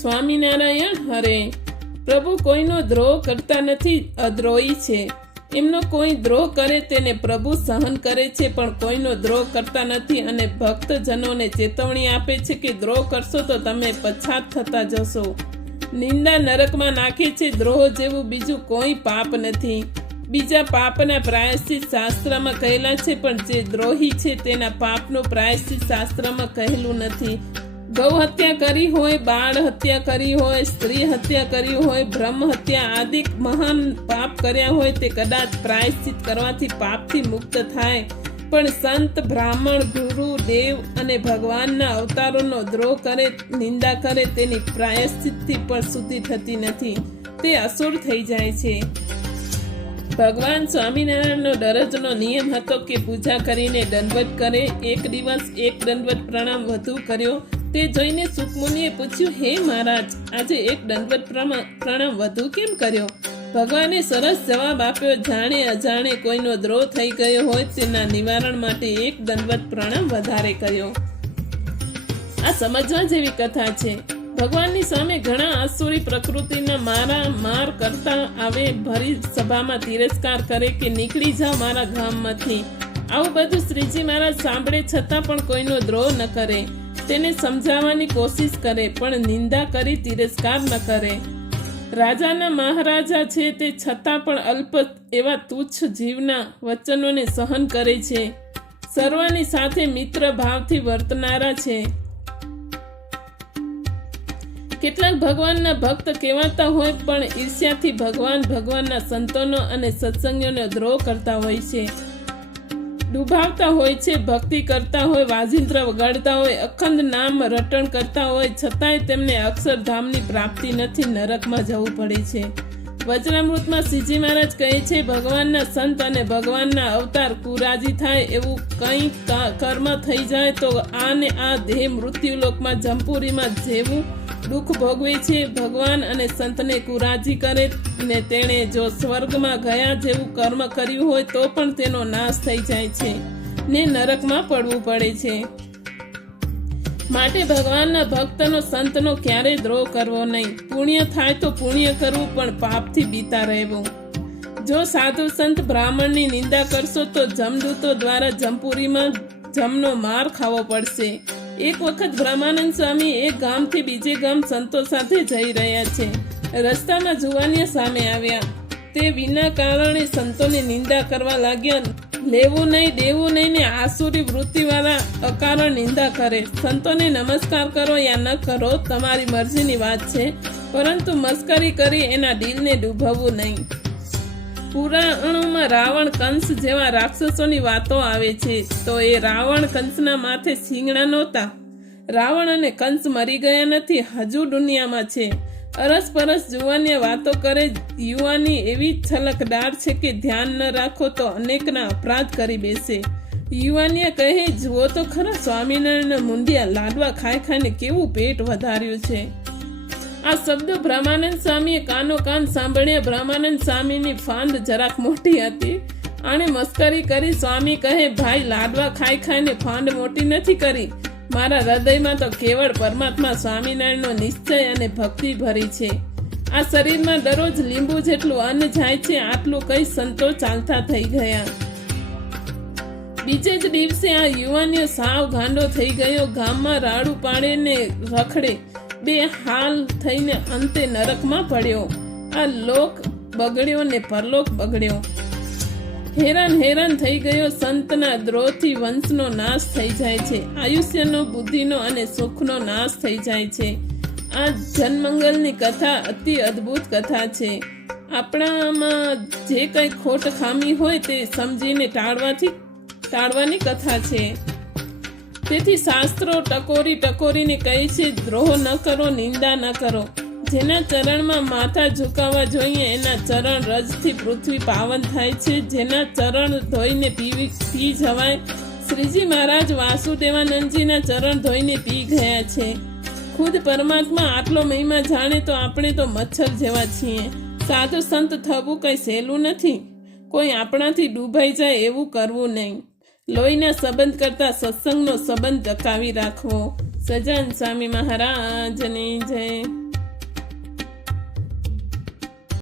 સ્વામિનારાયણ હરે, પ્રભુ કોઈનો દ્રોહ કરતા નથી, અદ્રોહી છે. એમનો કોઈ દ્રોહ કરે તેને પ્રભુ સહન કરે છે, પણ કોઈનો દ્રોહ કરતા નથી અને ભક્તજનોને ચેતવણી આપે છે કે દ્રોહ કરશો તો તમે પછાત થતા જશો. નિંદા નરકમાં નાખે છે દ્રોહ જેવું બીજું કોઈ પાપ નથી. બીજા પાપના પ્રાયશ્ચિત શાસ્ત્રમાં કહેલા છે, પણ જે દ્રોહી છે તેના પાપનું પ્રાયશ્ચિત શાસ્ત્રમાં કહેલું નથી. ગૌ હત્યા કરી હોય, બાળ હત્યા કરી હોય, સ્ત્રી હત્યા કરી હોય, બ્રહ્મ હત્યા આદિ મહાન પાપ કર્યા હોય તે કદાચ પ્રાયશ્ચિત કરવાથી પાપથી મુક્ત થાય. પણ સંત, બ્રાહ્મણ, ગુરુ, દેવ અને ભગવાનના અવતારોનો દ્રોહ કરે, નિંદા કરે તેની પ્રાયશ્ચિતથી પણ શુદ્ધિ થતી નથી. તે અસુર થઈ જાય છે. ભગવાન સ્વામિનારાયણનો દરજ્જનો નિયમ હતો કે પૂજા કરીને દંડવત કરે. એક દિવસ એક દંડવત પ્રણામ વધુ કર્યો. તે જોઈને સુકમુનિએ પૂછ્યું, હે મહારાજ, આજે એક દંડવત પ્રણામ વધુ કેમ કર્યો? ભગવાને સરસ જવાબ આપ્યો, જાણે અજાણે કોઈનો દ્રોહ થઈ ગયો હોય તેના નિવારણ માટે એક દંડવત પ્રણામ વધારે કર્યો. આ સમજવા જેવી કથા છે. ભગવાનની સામે ઘણા આસુરી પ્રકૃતિના મારા માર કરતા આવે, ભરી સભામાં તિરસ્કાર કરે કે નીકળી જાઓ મારા ગામમાંથી. આવું બધું શ્રીજી મહારાજ સાંભળે છતાં પણ કોઈનો દ્રોહ ન કરે. તેને સમજાવવાની કોશિશ કરે, પણ નિંદા કરી તિરસ્કાર ન કરે. રાજાના મહારાજા છે તે છતાં પણ અલ્પ એવા તુચ્છ જીવના વચનોને સહન કરે છે. સર્વની સાથે મિત્ર ભાવથી વર્તનારા છે. કેટલાક ભગવાનના ભક્ત કહેવાતા હોય, પણ ઈર્ષ્યાથી ભગવાન ભગવાનના સંતોનો અને સત્સંગીઓનો દ્રોહ કરતા હોય છે. ડૂબાવતા હોય છે, ભક્તિ કરતા હોય, વાજિંત્ર વગાડતા હોય, અખંડ નામ રટણ કરતા હોય, છતાંય તેમને અક્ષરધામની પ્રાપ્તિ નથી, નરકમાં જવું પડે છે. વચનામૃતમાં શ્રીજી મહારાજ કહે છે, ભગવાનના સંત અને ભગવાનના અવતાર કુરાજી થાય એવું કંઈ કર્મ થઈ જાય તો આ ને આ દેહ મૃત્યુલોકમાં જંપુરીમાં જેવું દુઃખ ભોગવે છે, ભગવાન અને સંતને કુરાજી કરે ને તેણે જો સ્વર્ગમાં ગયા જેવું કર્મ કર્યું હોય તો પણ તેનો નાશ થઈ જાય છે ને નરકમાં પડવું પડે છે. માટે ભગવાનના ભક્તનો, સંતનો ક્યારેય દ્રોહ કરવો નહીં. પુણ્ય થાય તો પુણ્ય કરવું, પણ પાપથી બીતા રહેવું. જો સાધુ સંત બ્રાહ્મણની નિંદા કરશો તો જમદૂતો દ્વારા જમપુરીમાં જમનો માર ખાવો પડશે. એક વખત બ્રહ્માનંદ સ્વામી એક ગામથી બીજે ગામ સંતો સાથે જઈ રહ્યા છે. રસ્તામાં જુવાનિયા સામે આવ્યા. તે વિના કારણે સંતોની નિંદા કરવા લાગ્યા. લેવું નહીં, દેવું નહીં ને આસુરી વૃત્તિવાળા અકારણ નિંદા કરે. સંતોને નમસ્કાર કરો યા ન કરો, તમારી મરજીની વાત છે. પરંતુ મસ્કરી કરી એના દિલને ડૂબવવું નહીં. પુરાણોમાં રાવણ કંસ જેવા રાક્ષસોની વાતો આવે છે, તો એ રાવણ કંસના માથે શિંગડા નહોતા. રાવણ અને કંસ મરી ગયા નથી, હજુ દુનિયામાં છે. અરસ પરસ જુવાની વાતો કરે, યુવાની એવી છલકદાર છે કે ધ્યાન ન રાખો તો અનેકના અપરાધ કરી બેસે. યુવાનીએ કહે, જુઓ તો ખરા સ્વામિનારાયણના મુંડિયા લાડવા ખાઈ ખાઈને કેવું પેટ વધાર્યું છે. આ શબ્દો બ્રહ્માનંદ સ્વામીએ કાનો કાન સાંભળ્યા. બ્રહ્માનંદ સ્વામીની ફાંદ જરાક મોટી હતી. આણે મસ્કરી કરી, સ્વામી કહે, ભાઈ, લાડવા ખાઈ ખાઈને ફાંડ મોટી નથી કરી. મારા હૃદયમાં તો કેવળ પરમાત્મા સ્વામિનારાયણનો નિશ્ચય અને ભક્તિ ભરી છે. આ શરીરમાં દરરોજ લીંબુ જેટલું અન્ન જાય છે, આટલું કઈ સંતો ચાલતા થઈ ગયા. બીજે જ દિવસે આ યુવાનીઓ સાવ ગાંડો થઈ ગયો. ગામમાં રાડું પાડે ને રખડે. બે હાલ થઈને અંતે નરકમાં પડ્યો. આ લોક બગડ્યો ને પરલોક બગડ્યો. હેરાન હેરાન થઈ ગયો સંતના દ્રોહથી વંશનો નાશ થઈ જાય છે. આયુષ્યનો, બુદ્ધિનો અને સુખનો નાશ થઈ જાય છે. આ જનમંગલની કથા અતિ અદ્ભુત કથા છે. આપણામાં જે કંઈ ખોટ ખામી હોય તે સમજીને ટાળવાથી, ટાળવાની કથા છે. તેથી શાસ્ત્રો ટકોરી ટકોરીને કહે છે, દ્રોહ ન કરો, નિંદા ન કરો. જેના ચરણમાં માથા ઝુકાવવા જોઈએ, એના ચરણ રજથી પૃથ્વી પાવન થાય છે. જેના ચરણ ધોઈને પીવી, પી જવાય. શ્રીજી મહારાજ વાસુદેવાનંદજીના ચરણ ધોઈને પી ગયા છે. ખુદ પરમાત્મા આટલો મહિમા જાણે તો આપણે તો મચ્છર જેવા છીએ. સાધુ સંત થવું કંઈ સહેલું નથી. કોઈ આપણાથી ડૂબાઈ જાય એવું કરવું નહીં. લોહીના સંબંધ કરતા સત્સંગનો સંબંધ ટકાવી રાખવો. સજાન સ્વામી મહારાજની જય.